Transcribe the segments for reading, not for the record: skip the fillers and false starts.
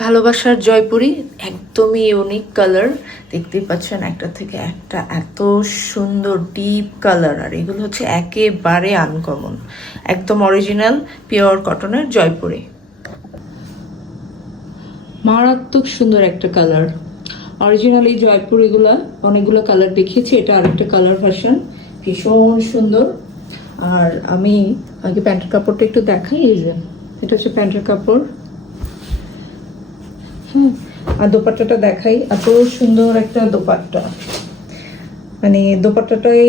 ভালোবাসার জয়পুরি একদমই unique colour. দেখতেই পাচ্ছেন একটা থেকে একটা এত সুন্দর ডিপ কালার, আর এগুলো হচ্ছে একেবারে আনকমন, একদম অরিজিনাল পিওর কটনের জয়পুরি। মারাত্মক সুন্দর একটা কালার, অরিজিনাল এই জয়পুরিগুলা অনেকগুলো কালার দেখিয়েছি, এটা আরেকটা কালার ভার্সন, ভীষণ সুন্দর। আর আমি আগে প্যান্টের কাপড়টা একটু দেখাই। এই যে এটা হচ্ছে প্যান্টের কাপড়, আর দোপাট্টাটা দেখাই, এত সুন্দর একটা দোপাট্টা, মানে দোপাট্টাটাই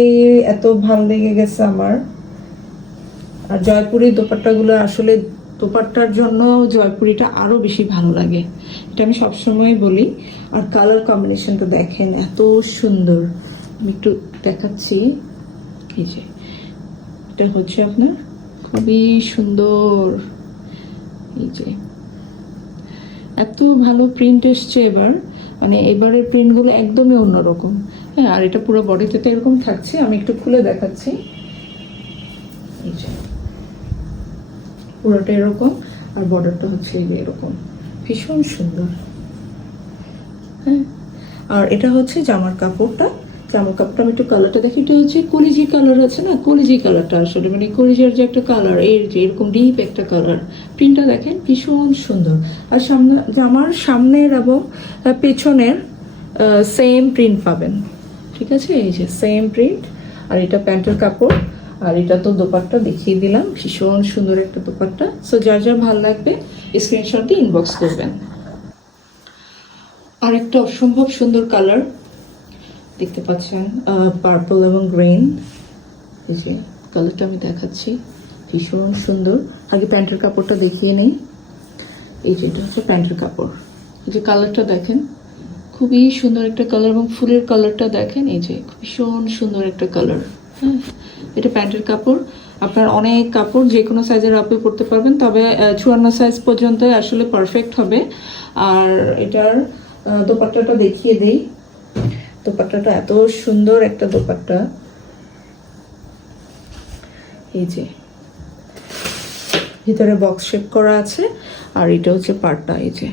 এত ভালো লেগে গেছে আমার। আর জয়পুরি দোপাট্টাগুলো আসলে দোপাট্টার জন্য জয়পুরিটা আরো বেশি ভালো লাগে, এটা আমি সবসময় বলি। আর কালার কম্বিনেশনটা দেখেন এত সুন্দর, আমি একটু দেখাচ্ছি। এই যে এটা হচ্ছে আপনার খুবই সুন্দর, এই যে এত ভালো প্রিন্ট এসছে এবার, মানে এবারের প্রিন্টগুলো একদমই অন্যরকম। হ্যাঁ, আর এটা পুরো বডিতে তো এরকম থাকছে, আমি একটু খুলে দেখাচ্ছি। এই যে পুরোটা এরকম, আর বর্ডারটা হচ্ছে এরকম, ভীষণ সুন্দর। হ্যাঁ, আর এটা হচ্ছে জামার কাপড়টা। জামার কাপড়টা আমি একটু কালারটা দেখি, এটা হচ্ছে কলিজি কালার আছে না, কলিজি কালারটা আসলে মানে কলিজার যে একটা কালার, এর যে এরকম ডিপ একটা কালার। প্রিন্টটা দেখেন ভীষণ সুন্দর, আর সামনে জামার সামনের এবং পেছনের সেম প্রিন্ট পাবেন, ঠিক আছে? এই যে সেম প্রিন্ট। আর এটা প্যান্টের কাপড়, আর এটা তো দোপাট্টা দেখিয়ে দিলাম, ভীষণ সুন্দর একটা দোপাট্টা। সো যার যার ভালো লাগবে স্ক্রিনশট দিয়ে ইনবক্স করবেন। আর একটা অসম্ভব সুন্দর কালার দেখতে পাচ্ছেন, পার্পল এবং গ্রিন। এই যে কালারটা আমি দেখাচ্ছি, ভীষণ সুন্দর। আগে প্যান্টের কাপড়টা দেখিয়ে নেই। এই যে এটা হচ্ছে প্যান্টের কাপড়, এই যে কালারটা দেখেন খুবই সুন্দর একটা কালার, এবং ফুলের কালারটা দেখেন, এই যে ভীষণ সুন্দর একটা কালার। হ্যাঁ, এটা প্যান্টের কাপড়। আপনার অনেক কাপড় যে কোনো সাইজের আপনি পরতে পারবেন, তবে 54 সাইজ পর্যন্ত আসলে পারফেক্ট হবে। আর এটার দোপাট্টাটা দেখিয়ে দেই। দোপাট্টাটা এত সুন্দর একটা দোপাট্টা, এই যে ভিতরে বক্স শেপ করা আছে, আর এটা হচ্ছে পাড়টা, এই যে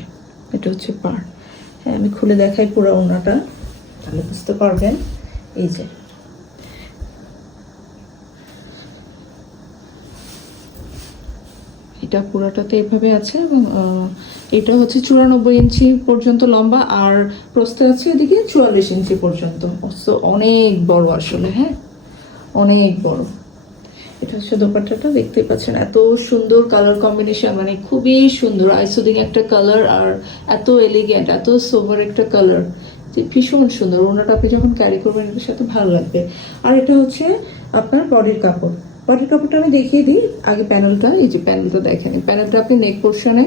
এটা হচ্ছে পাড়। হ্যাঁ, আমি খুলে দেখাই পুরো ওড়নাটা, তাহলে বুঝতে পারবেন। এই যে এটা পুরাটাতে এভাবে আছে, এবং এটা হচ্ছে 94 ইঞ্চি পর্যন্ত লম্বা, আর প্রস্থ আছে এদিকে 44 ইঞ্চি পর্যন্ত। অনেক বড় আসলে, হ্যাঁ অনেক বড়। এটা হচ্ছে দোপাট্টাটা, দেখতে পাচ্ছেন এত সুন্দর কালার কম্বিনেশন, মানে খুবই সুন্দর আইসোদিং একটা কালার, আর এত এলিগেন্ট, এত সোভার একটা কালার, ভীষণ সুন্দর। ওনাটা আপনি যখন ক্যারি করবেন এটার সাথে ভালো লাগবে। আর এটা হচ্ছে আপনার বডির কাপড়। বডির কাপড়টা আমি দেখিয়ে দিই আগে প্যানেলটা। এই যে প্যানেলটা দেখেন, প্যানেলটা আপনি নেক পোর্শনে,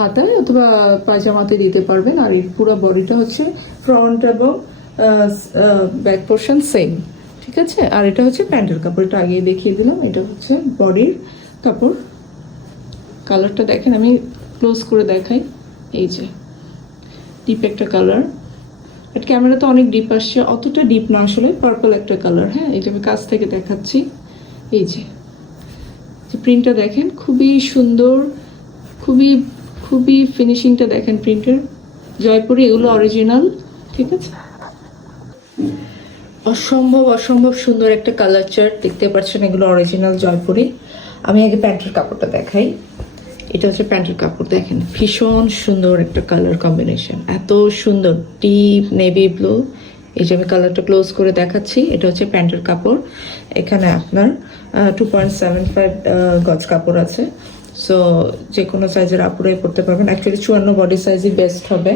হাতায় অথবা পায়জামাতে দিতে পারবেন। আর এই পুরো বডিটা হচ্ছে ফ্রন্ট এবং ব্যাক পোর্শন সেম, ঠিক আছে? আর এটা হচ্ছে প্যান্টের কাপড়, এটা আগে দেখিয়ে দিলাম। এটা হচ্ছে বডির কাপড়। কালারটা দেখেন, আমি ক্লোজ করে দেখাই। এই যে ডিপ একটা কালার, বাট ক্যামেরাতে অনেক ডিপ আসছে, অতটা ডিপ না আসলে, পার্পল একটা কালার। হ্যাঁ, এই যে আমি কাছ থেকে দেখাচ্ছি। এই যে প্রিন্টটা দেখেন খুবই সুন্দর, খুবই খুবই ফিনিশিংটা দেখেন প্রিন্টের। জয়পুরি এগুলো অরিজিনাল, ঠিক আছে? অসম্ভব অসম্ভব সুন্দর একটা কালার চার্ট, দেখতে পাচ্ছেন এগুলো অরিজিনাল জয়পুরি। আমি আগে প্যান্টের কাপড়টা দেখাই। এটা হচ্ছে প্যান্টের কাপড়, দেখেন ভীষণ সুন্দর একটা কালার কম্বিনেশন, এত সুন্দর ডিপ নেভি ব্লু। এই যে আমি কালারটা ক্লোজ করে দেখাচ্ছি। এটা হচ্ছে প্যান্টের কাপড়, এখানে আপনার 2.75 গজ কাপড় আছে। সো যে কোনো সাইজের আপুরাই পরতে পারবেন, অ্যাকচুয়ালি 54 বডি সাইজই বেস্ট হবে।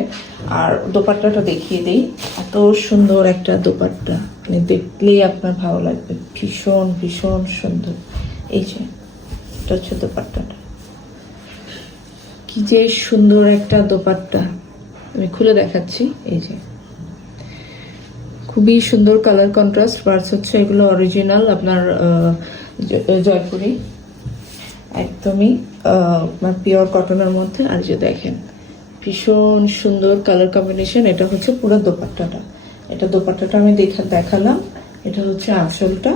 আর দোপাট্টাটা দেখিয়ে দিই, এত সুন্দর একটা দোপাট্টা, মানে দেখলেই আপনার ভালো লাগবে, ভীষণ ভীষণ সুন্দর। এই যে এটা হচ্ছে দোপাট্টাটা, কি যে সুন্দর একটা দোপাট্টা, আমি খুলে দেখাচ্ছি। এই যে খুবই সুন্দর কালার কন্ট্রাস্ট, পার্টস হচ্ছে এগুলো অরিজিনাল আপনার জয়পুরি, একদমই আপনার পিওর কটনের মধ্যে। আর যে দেখেন ভীষণ সুন্দর কালার কম্বিনেশন। এটা হচ্ছে পুরো দোপাট্টাটা, এটা দোপাট্টাটা আমি দেখালাম। এটা হচ্ছে আঁচলটা,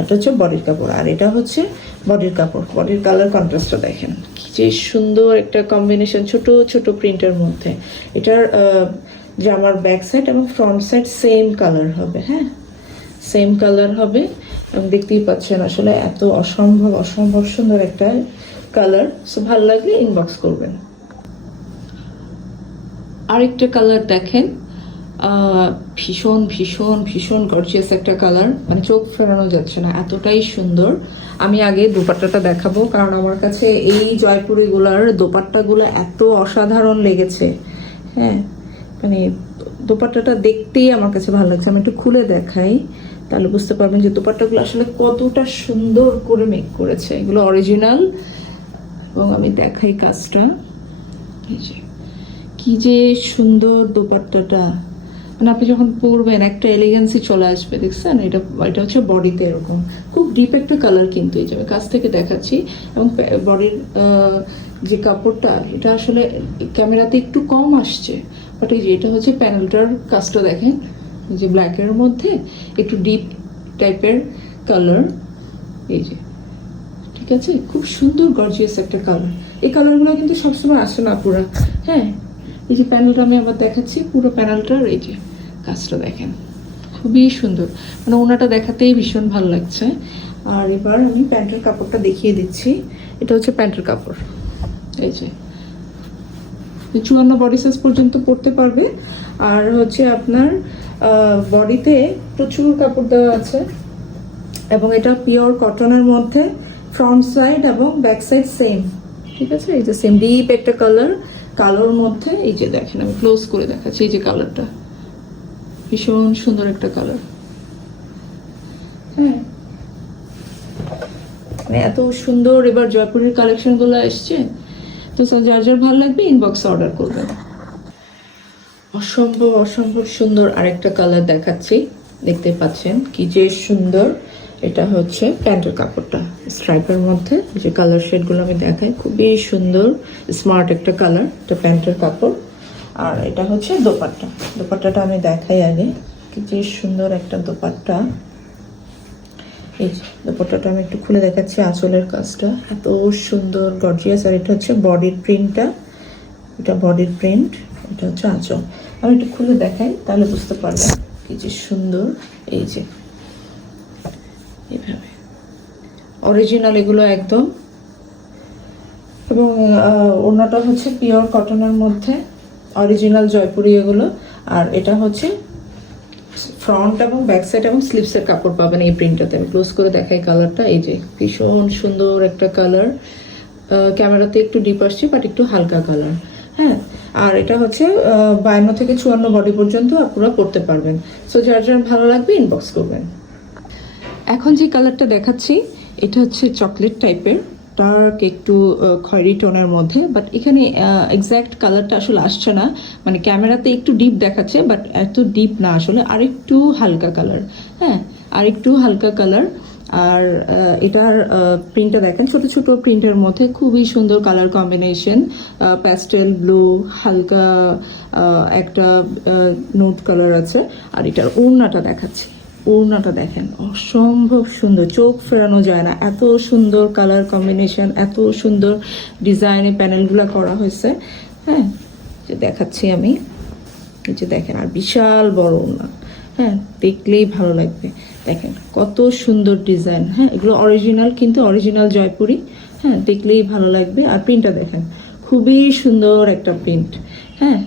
এটা হচ্ছে বডির কাপড়, আর এটা হচ্ছে বডির কাপড়। বডির কালার কন্ট্রাস্টটা দেখেন কি যে সুন্দর একটা কম্বিনেশন, ছোট ছোট প্রিন্টের মধ্যে। এটার জামার ব্যাক সাইড এবং ফ্রন্ট সাইড সেম কালার হবে, হ্যাঁ সেম কালার হবে। এবং দেখতেই পাচ্ছেন আসলে এত অসম্ভব অসম্ভব সুন্দর একটা কালার। সো ভালো লাগলে ইনবক্স করবেন। আরেকটা কালার দেখেন, ভীষণ ভীষণ ভীষণ গর্জিয়াস একটা কালার, মানে চোখ ফেরানো যাচ্ছে না, এতটাই সুন্দর। আমি আগে দোপাট্টাটা দেখাবো, কারণ আমার কাছে এই জয়পুরিগুলার দোপাট্টাগুলো এত অসাধারণ লেগেছে। হ্যাঁ মানে দোপাট্টাটা দেখতেই আমার কাছে ভালো লাগছে। আমি একটু খুলে দেখাই, তাহলে বুঝতে পারবেন যে দোপাট্টাগুলো আসলে কতটা সুন্দর করে মেক করেছে। এগুলো অরিজিনাল। এবং আমি দেখাই কাজটা, এই যে কি যে সুন্দর দোপাট্টাটা, মানে আপনি যখন পরবেন একটা এলিগেন্সি চলে আসবে, দেখছেন? এটা এটা হচ্ছে বডিতে এরকম খুব ডিপ একটা কালার, কিন্তু এই যে আমি কাছ থেকে দেখাচ্ছি। এবং বডির যে কাপড়টা, এটা আসলে ক্যামেরাতে একটু কম আসছে, বাট এই যে এটা হচ্ছে প্যানেলটার কাজটা দেখেন, এই যে ব্ল্যাকের মধ্যে একটু ডিপ টাইপের কালার, এই যে ঠিক আছে, খুব সুন্দর গর্জিয়াস একটা কালার। এই কালারগুলো কিন্তু সবসময় আসে না পুরো। হ্যাঁ এই যে প্যানেলটা আমি আবার দেখাচ্ছি, পুরো প্যানেলটার এই যে কাজটা দেখেন, খুবই সুন্দর, মানে ওনাটা দেখাতেই ভীষণ ভালো লাগছে। আর এবার আমি প্যান্টের কাপড়টা দেখিয়ে দিচ্ছি। এটা হচ্ছে প্যান্টের কাপড়, এই যে 54 বডি সাইজ পর্যন্ত পরতে পারবে। আর হচ্ছে আপনার বডিতে প্রচুর কাপড় দেওয়া আছে, এবং এটা পিওর কটনের মধ্যে, ফ্রন্ট সাইড এবং ব্যাক সাইড সেম, ঠিক আছে। এই যে সেম ডিপ একটা কালার, কালোর মধ্যে এই যে দেখেন, আমি ক্লোজ করে দেখাচ্ছি, এই যে কালারটা ভীষণ সুন্দর একটা কালার। হ্যাঁ মানে এত সুন্দর এবার জয়পুরের কালেকশন গুলো এসছে, তো যার যার ভালো লাগবে ইনবক্সে অর্ডার করবেন। অসম্ভব অসম্ভব সুন্দর আরেকটা কালার দেখাচ্ছি, দেখতে পাচ্ছেন কি যে সুন্দর। এটা হচ্ছে প্যান্টের কাপড়টা স্ট্রাইপের মধ্যে, যে কালার শেডগুলো আমি দেখাই, খুবই সুন্দর স্মার্ট একটা কালার। এটা প্যান্টের কাপড়। আর এটা হচ্ছে দোপাট্টা। দোপাট্টাটা আমি দেখাই আগে, কি যে সুন্দর একটা দোপাট্টা। এই যে দোপাট্টাটা আমি একটু খুলে দেখাচ্ছি, আঁচলের কাজটা এত সুন্দর গর্জিয়াস। আর এটা হচ্ছে বডির প্রিন্টটা, এটা বডির প্রিন্ট, এটা হচ্ছে আঁচল। আমি একটু খুলে দেখাই, তাহলে বুঝতে পারবেন কি যে সুন্দর। এই যে এইভাবে অরিজিনাল এগুলো একদম। এবং ওড়নাটা হচ্ছে পিওর কটনের মধ্যে, অরিজিনাল জয়পুরি এগুলো। আর এটা হচ্ছে ফ্রন্ট এবং ব্যাক সাইড এবং স্লিভসের কাপড় পাবেন এই প্রিন্টটাতে। আমি ক্লোজ করে দেখাই কালারটা, এই যে ভীষণ সুন্দর একটা কালার। ক্যামেরাতে একটু ডিপ আসছে, বাট একটু হালকা কালার। হ্যাঁ আর এটা হচ্ছে 52 থেকে 54 বডি পর্যন্ত আপনারা পরতে পারবেন। সো যার যার ভালো লাগবে ইনবক্স করবেন। এখন যে কালারটা দেখাচ্ছি, এটা হচ্ছে চকলেট টাইপের, ডার্ক একটু খয়েরি টোনের মধ্যে, বাট এখানে এক্স্যাক্ট কালারটা আসলে আসছে না, মানে ক্যামেরাতে একটু ডিপ দেখাচ্ছে, বাট এত ডিপ না আসলে, আরেকটু হালকা কালার। হ্যাঁ আরেকটু হালকা কালার। আর এটার প্রিন্টটা দেখেন, ছোট ছোট প্রিন্টের মধ্যে খুবই সুন্দর কালার কম্বিনেশন, প্যাস্টেল ব্লু, হালকা একটা নোট কালার আছে। আর এটার ওড়নাটা দেখাচ্ছি, ওড়নাটা দেখেন অসম্ভব সুন্দর, চোখ ফেরানো যায় না, এত সুন্দর কালার কম্বিনেশন, এত সুন্দর ডিজাইনে প্যানেলগুলো করা হয়েছে। হ্যাঁ যে দেখাচ্ছি আমি, এই যে দেখেন, আর বিশাল বড় ওড়না। হ্যাঁ দেখলেই ভালো লাগবে, দেখেন কত সুন্দর ডিজাইন। হ্যাঁ এগুলো অরিজিনাল, কিন্তু অরিজিনাল জয়পুরি। হ্যাঁ দেখলেই ভালো লাগবে। আর প্রিন্টটা দেখেন, খুবই সুন্দর একটা প্রিন্ট। হ্যাঁ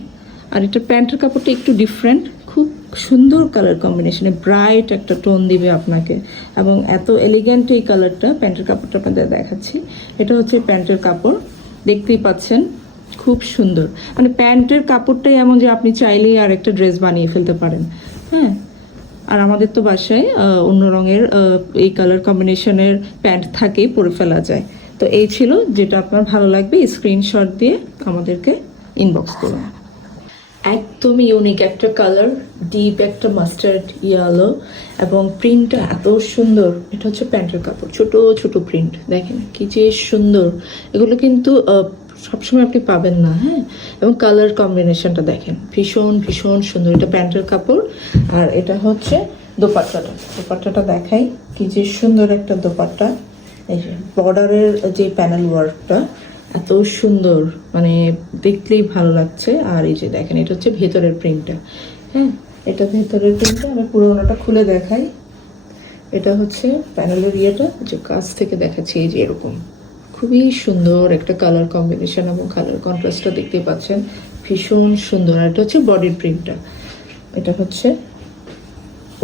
আর এটা প্যান্টের কাপড়টা একটু ডিফারেন্ট, খুব সুন্দর কালার কম্বিনেশনে, ব্রাইট একটা টোন দিবে আপনাকে, এবং এত এলিগেন্ট এই কালারটা। প্যান্টের কাপড়টা আপনাদের দেখাচ্ছি, এটা হচ্ছে প্যান্টের কাপড়, দেখতেই পাচ্ছেন খুব সুন্দর। মানে প্যান্টের কাপড়টাই এমন যে আপনি চাইলেই আর একটা ড্রেস বানিয়ে ফেলতে পারেন। হ্যাঁ আর আমাদের তো বাসায় অন্য রঙের এই কালার কম্বিনেশনের প্যান্ট থাকেই, পরে ফেলা যায়। তো এই ছিল, যেটা আপনার ভালো লাগবে স্ক্রিনশট দিয়ে আমাদেরকে ইনবক্স করুন। একদম ইউনিক একটা কালার, ডিপ একটা মাস্টার্ড ইয়েলো, এবং প্রিন্টটা এত সুন্দর। এটা হচ্ছে প্যান্টের কাপড়, ছোট ছোট প্রিন্ট, দেখেন কি যে সুন্দর। এগুলো কিন্তু সবসময় আপনি পাবেন না। হ্যাঁ এবং কালার কম্বিনেশনটা দেখেন, ভীষণ ভীষণ সুন্দর। এটা প্যান্টের কাপড়, আর এটা হচ্ছে দোপাট্টাটা দেখাই, কি যে সুন্দর একটা দোপাট্টা। এই যে বর্ডারের যে প্যানেল ওয়ার্কটা এত সুন্দর, মানে দেখলেই ভালো লাগছে। আর এই যে দেখেন, এটা হচ্ছে ভেতরের প্রিন্টটা। হ্যাঁ, এটা ভেতরের প্রিন্টটা। আমি পুরোনোটা খুলে দেখাই। এটা হচ্ছে প্যানেলের ইয়েটা, যে কাছ থেকে দেখাচ্ছি। এই যে এরকম খুবই সুন্দর একটা কালার কম্বিনেশন এবং কালার কন্ট্রাস্টটা দেখতে পাচ্ছেন, ভীষণ সুন্দর। আর এটা হচ্ছে বডির প্রিন্টটা, এটা হচ্ছে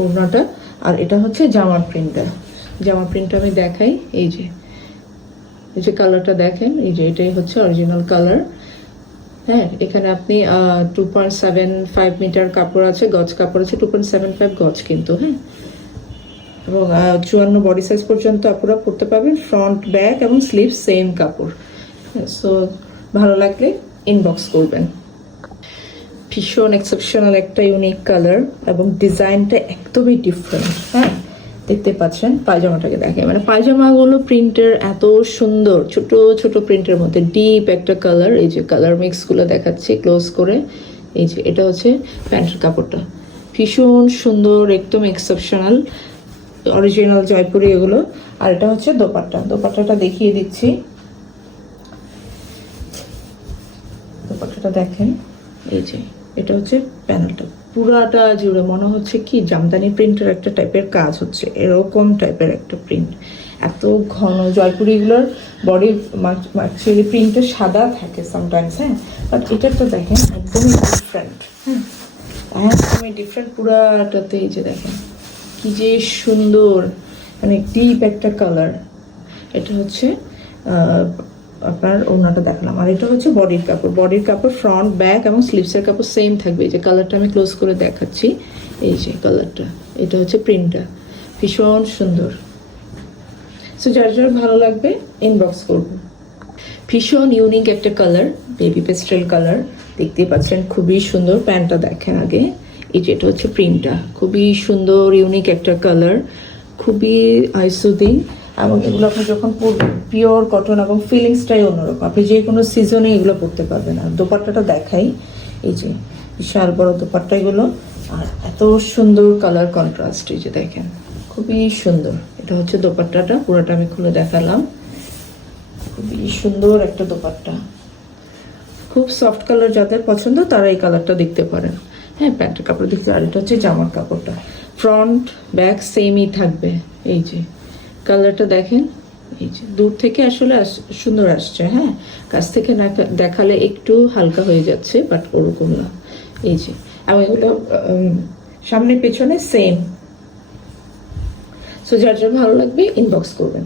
ওড়নাটা, আর এটা হচ্ছে জামার প্রিন্টটা। জামা প্রিন্টটা আমি দেখাই। এই যে কালারটা দেখেন, এই যে এটাই হচ্ছে অরিজিনাল কালার। হ্যাঁ, এখানে আপনি 2.75 মিটার কাপড় আছে, গজ কাপড় আছে 2.75 গজ কিন্তু। হ্যাঁ, এবং 54 বডি সাইজ পর্যন্ত আপনারা পরতে পারবেন। ফ্রন্ট, ব্যাক এবং স্লিভ সেম কাপড়। সো ভালো লাগলে ইনবক্স করবেন। ভীষণ এক্সেপশনাল একটা ইউনিক কালার এবং ডিজাইনটা একদমই ডিফারেন্ট। হ্যাঁ, দেখতে পাচ্ছেন। পায়জামাটাকে দেখে, মানে পায়জামাগুলো প্রিন্টের এত সুন্দর, ছোট ছোট প্রিন্টের মধ্যে ডিপ একটা কালার। এই যে কালার মিক্সগুলো দেখাচ্ছি ক্লোজ করে। এই যে এটা হচ্ছে প্যান্টের কাপড়টা, ভীষণ সুন্দর, একদম এক্সেপশনাল, অরিজিনাল জয়পুরি এগুলো। আর এটা হচ্ছে দোপাট্টাটা দেখিয়ে দিচ্ছি। দোপাট্টাটা দেখেন, এই যে এটা হচ্ছে প্যানেলটা, পুরাটা জুড়ে মনে হচ্ছে কি জামদানি প্রিন্টের একটা টাইপের কাজ হচ্ছে, এরকম টাইপের একটা প্রিন্ট। এত ঘন জয়পুরিগুলোর বডি অ্যাকচুয়ালি প্রিন্টটা সাদা থাকে সামটাইমস। হ্যাঁ, বাট এটারটা দেখেন একদমই ডিফারেন্ট। হ্যাঁ, একদমই ডিফারেন্ট পুরাটাতে। এই যে দেখেন কি যে সুন্দর, মানে ডিপ একটা কালার। এটা হচ্ছে আপনার ওড়নাটা দেখালাম। আর এটা হচ্ছে বডির কাপড় ফ্রন্ট, ব্যাক এবং স্লিভসের কাপড় সেম থাকবে। এই যে কালারটা আমি ক্লোজ করে দেখাচ্ছি। এই যে কালারটা, এটা হচ্ছে প্রিন্টটা, ভীষণ সুন্দর। সো যার ভালো লাগবে ইনবক্স করবো। ভীষণ ইউনিক একটা কালার, বেবি পেস্টেল কালার, দেখতেই পাচ্ছেন খুবই সুন্দর। প্যান্টটা দেখেন আগে। এই যে এটা হচ্ছে প্রিন্টটা, খুবই সুন্দর ইউনিক একটা কালার, খুবই আইসুদিং। এবং এগুলো আপনি যখন পরবেন পিওর কটন এবং ফিলিংসটাই অন্যরকম। আপনি যে কোনো সিজনে এগুলো পরতে পারবেন। আর দোপাট্টাটা দেখাই, এই যে বিশাল বড় দোপাট্টা এগুলো, আর এত সুন্দর কালার কন্ট্রাস্ট। এই যে দেখেন খুবই সুন্দর। এটা হচ্ছে দোপাট্টাটা, পুরোটা আমি খুলে দেখালাম। খুবই সুন্দর একটা দোপাট্টা, খুব সফট কালার যাদের পছন্দ তারা এই কালারটা দেখতে পারেন। হ্যাঁ, প্যান্টের কাপড় দেখতে। আর এটা হচ্ছে জামার কাপড়টা, ফ্রন্ট ব্যাক সেমই থাকবে। এই যে কালারটা দেখেন, এই যে দূর থেকে আসলে সুন্দর আসছে। হ্যাঁ, কাছ থেকে না দেখালে একটু হালকা হয়ে যাচ্ছে, বাট ওরকম না। এই যে, এবং এগুলো সামনে পেছনে সেম। সো যার ভালো লাগবে ইনবক্স করবেন।